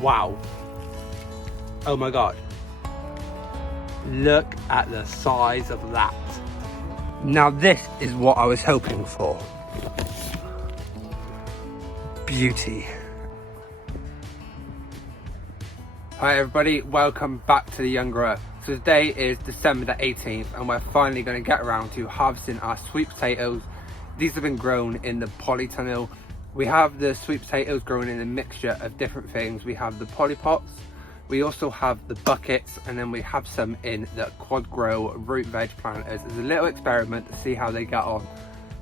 Wow. Oh my God. Look at the size of that. Now this is what I was hoping for. Beauty. Hi everybody, welcome back to the Young Grower. So today is December the 18th and we're finally going to get around to harvesting our sweet potatoes. These have been grown in the Polytunnel. We have the sweet potatoes grown in a mixture of different things. We have the polypots, we also have the buckets, and then we have some in the quad grow root veg planters. It's a little experiment to see how they get on.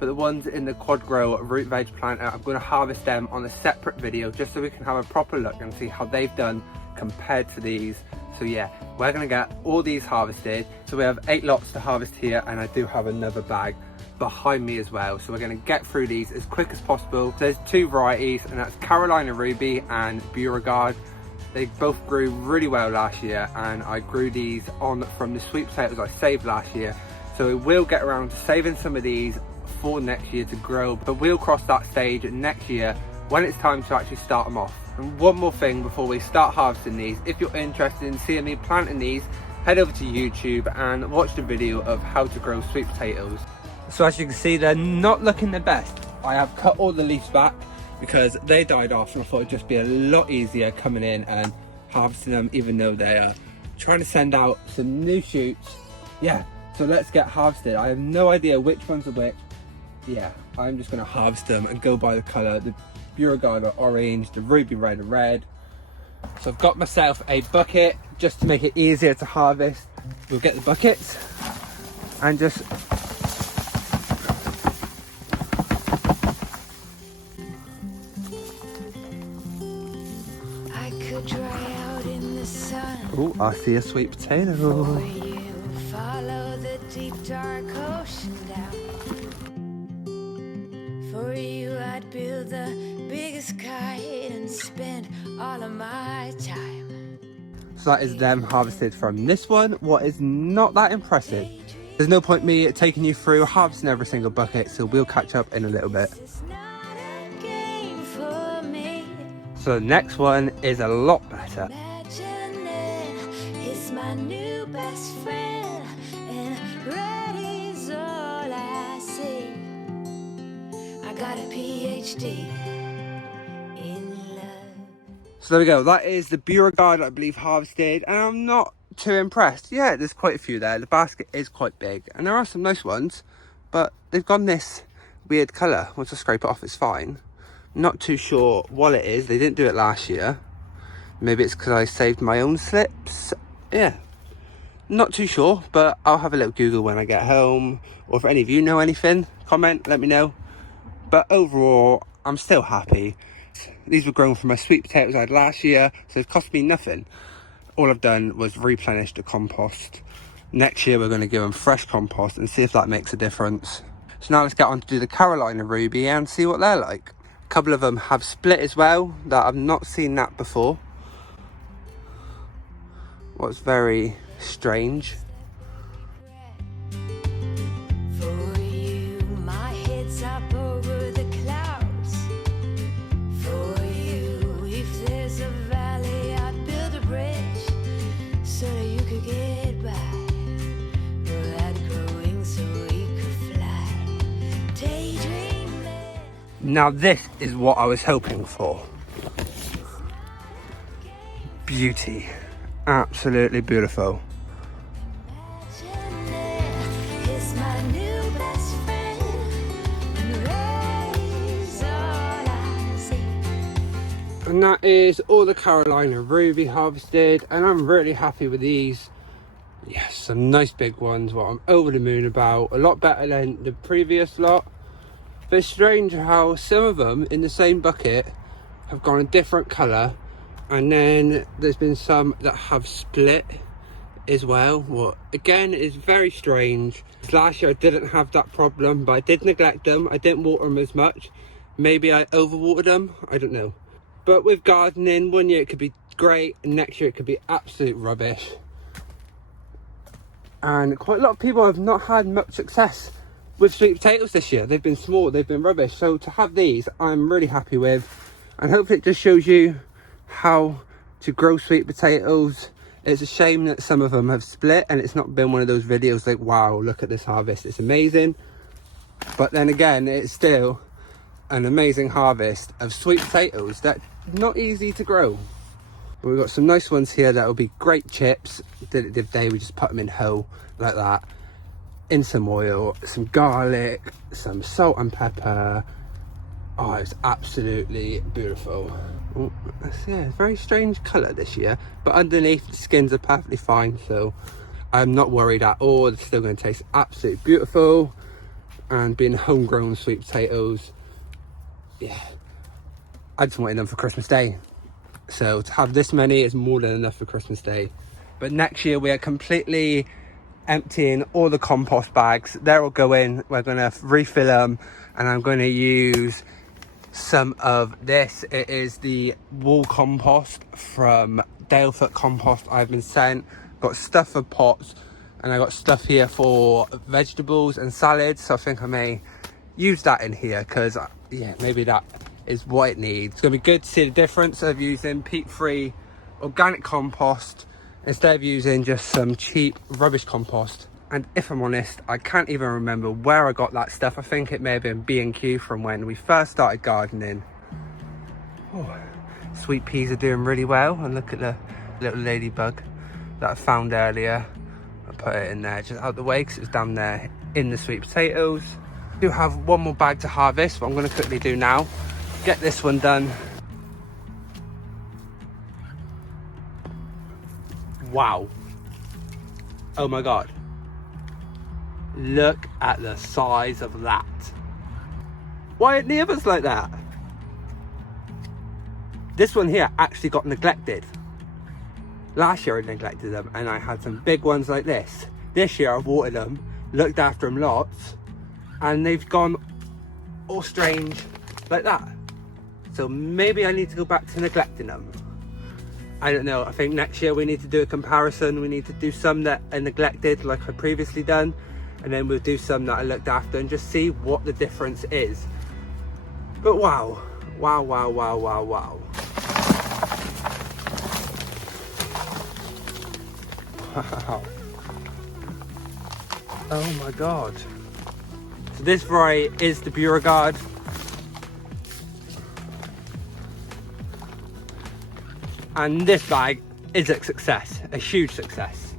But the ones in the quad grow root veg planter, I'm going to harvest them on a separate video just so we can have a proper look and see how they've done compared to these. So yeah, we're going to get all these harvested. So we have 8 lots to harvest here, and I do have another bag behind me as well. So we're going to get through these as quick as possible. There's 2 varieties, and that's Carolina Ruby and Beauregard. They both grew really well last year, and I grew these on from the sweet potatoes I saved last year. So we will get around to saving some of these for next year to grow, but we'll cross that stage next year when it's time to actually start them off. And one more thing before we start harvesting these, if you're interested in seeing me planting these, head over to YouTube and watch the video of how to grow sweet potatoes. So as you can see, they're not looking the best. I have cut all the leaves back because they died off, and I thought it'd just be a lot easier coming in and harvesting them, even though they are trying to send out some new shoots. Yeah, so let's get harvested. I have no idea which ones are which. Yeah, I'm just going to harvest them and go by the colour. The Beauregard are orange, the Ruby Red are red. So I've got myself a bucket just to make it easier to harvest. We'll get the buckets and just oh, I see a sweet potato. For you, follow the deep dark ocean down. For you, I'd build the biggest kite and spend all of my time. So that is them harvested from this one. What is not that impressive. There's no point me taking you through harvesting every single bucket, so we'll catch up in a little bit. So the next one is a lot better. My new best friend, and red is all I see. I got a PhD in love. So there we go, that is the Beauregard I believe harvested, and I'm not too impressed. Yeah, there's quite a few there. The basket is quite big, and there are some nice ones, but they've gone this weird colour. Once I scrape it off, it's fine. Not too sure what it is. They didn't do it last year. Maybe it's because I saved my own slips. Yeah, not too sure, but I'll have a little Google when I get home, or if any of you know anything, comment, let me know. But overall, I'm still happy. These were grown from my sweet potatoes I had last year, so it cost me nothing. All I've done was replenish the compost. Next year we're going to give them fresh compost and see if that makes a difference. So now let's get on to do the Carolina Ruby and see what they're like. A couple of them have split as well, that I've not seen that before. What's very strange. For you, my head's up over the clouds. For you, if there's a valley, I'd build a bridge so that you could get by. Without growing so we could fly. Daydreaming. Now this is what I was hoping for. Beauty. Absolutely beautiful. And that is all the Carolina Ruby harvested, and I'm really happy with these. Yes, some nice big ones, what I'm over the moon about. A lot better than the previous lot. But it's strange how some of them in the same bucket have gone a different colour, and then there's been some that have split as well. What again is very strange. Last year I didn't have that problem, but I did neglect them. I didn't water them as much. Maybe I overwatered them, I don't know. But with gardening, one year it could be great, and next year it could be absolute rubbish. And quite a lot of people have not had much success with sweet potatoes this year. They've been small, they've been rubbish. So to have these, I'm really happy with. And hopefully it just shows you how to grow sweet potatoes. It's a shame that some of them have split and it's not been one of those videos like, wow, look at this harvest, it's amazing. But then again, it's still an amazing harvest of sweet potatoes that not easy to grow. We've got some nice ones here that will be great chips. Did it the other day, we just put them in whole like that, in some oil, some garlic, some salt and pepper. Oh, it's absolutely beautiful. Oh, yeah, it's a very strange colour this year, but underneath the skins are perfectly fine, so I'm not worried at all. It's still going to taste absolutely beautiful. And being homegrown sweet potatoes, yeah, I just wanted them for Christmas Day. So to have this many is more than enough for Christmas Day. But next year we are completely emptying all the compost bags. They're all going, we're going to refill them, and I'm going to use some of this. It is the wall compost from Dalefoot Compost I've been sent. Got stuff for pots, and I got stuff here for vegetables and salads, so I think I may use that in here because yeah, maybe that is what it needs. It's gonna be good to see the difference of using peat-free organic compost instead of using just some cheap rubbish compost. And if I'm honest, I can't even remember where I got that stuff. I think it may have been B&Q from when we first started gardening. Oh, sweet peas are doing really well, and look at the little ladybug that I found earlier. I put it in there just out the way because it was down there in the sweet potatoes. I do have one more bag to harvest, what I'm going to quickly do now, get this one done. Wow. Oh my god. Look at the size of that. Why aren't the others like that? This one here actually got neglected. Last year I neglected them and I had some big ones like this. This year I've watered them, looked after them lots, and they've gone all strange like that. So maybe I need to go back to neglecting them. I don't know, I think next year we need to do a comparison. We need to do some that are neglected like I previously done, and then we'll do some that I looked after and just see what the difference is. But wow, wow, wow, wow, wow, wow. Wow. Oh my god. So this variety is the Beauregard. And this bag is a success, a huge success.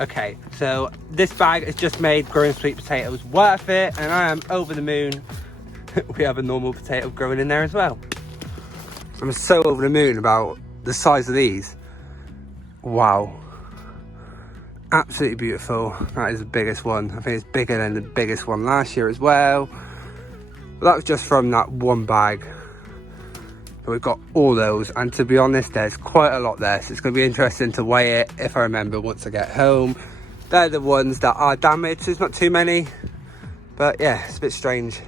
Okay, so this bag has just made growing sweet potatoes worth it, and I am over the moon. We have a normal potato growing in there as well. I'm so over the moon about the size of these. Wow. Absolutely beautiful. That is the biggest one. I think it's bigger than the biggest one last year as well. But that was just from that one bag. But we've got all those, and to be honest, there's quite a lot there, so it's going to be interesting to weigh it if I remember once I get home. They're the ones that are damaged. There's not too many, but yeah, it's a bit strange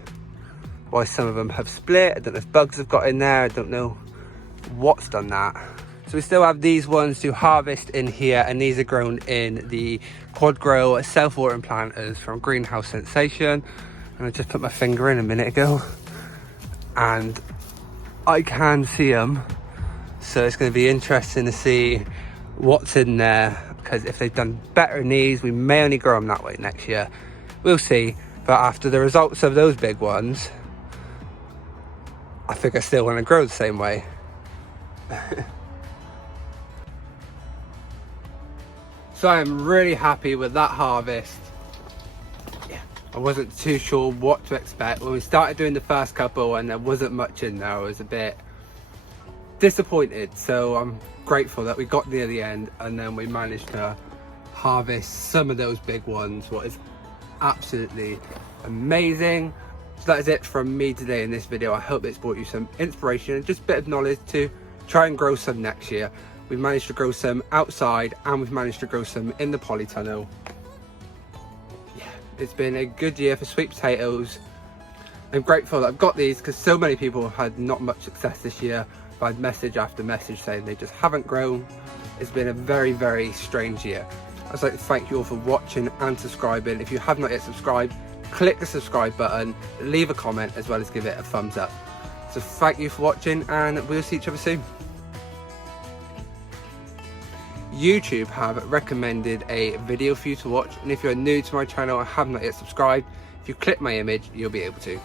why some of them have split. I don't know if bugs have got in there. I don't know what's done that. So we still have these ones to harvest in here, and these are grown in the quad grow self-watering planters from Greenhouse Sensation. And I just put my finger in a minute ago and I can see them, so it's going to be interesting to see what's in there, because if they've done better in these, we may only grow them that way next year. We'll see. But after the results of those big ones, I think I still want to grow the same way. So I am really happy with that harvest. Yeah, I wasn't too sure what to expect when we started doing the first couple and there wasn't much in there. I was a bit disappointed, so I'm grateful that we got near the end and then we managed to harvest some of those big ones, what is absolutely amazing. So that is it from me today in this video. I hope it's brought you some inspiration and just a bit of knowledge to try and grow some next year. We've managed to grow some outside and we've managed to grow some in the polytunnel. Yeah, it's been a good year for sweet potatoes. I'm grateful that I've got these because so many people have had not much success this year. I've had message after message saying they just haven't grown. It's been a very, very strange year. I'd like to thank you all for watching and subscribing. If you have not yet subscribed, click the subscribe button, leave a comment as well as give it a thumbs up. So thank you for watching, and we'll see each other soon. YouTube have recommended a video for you to watch, and if you're new to my channel and have not yet subscribed, if you click my image you'll be able to.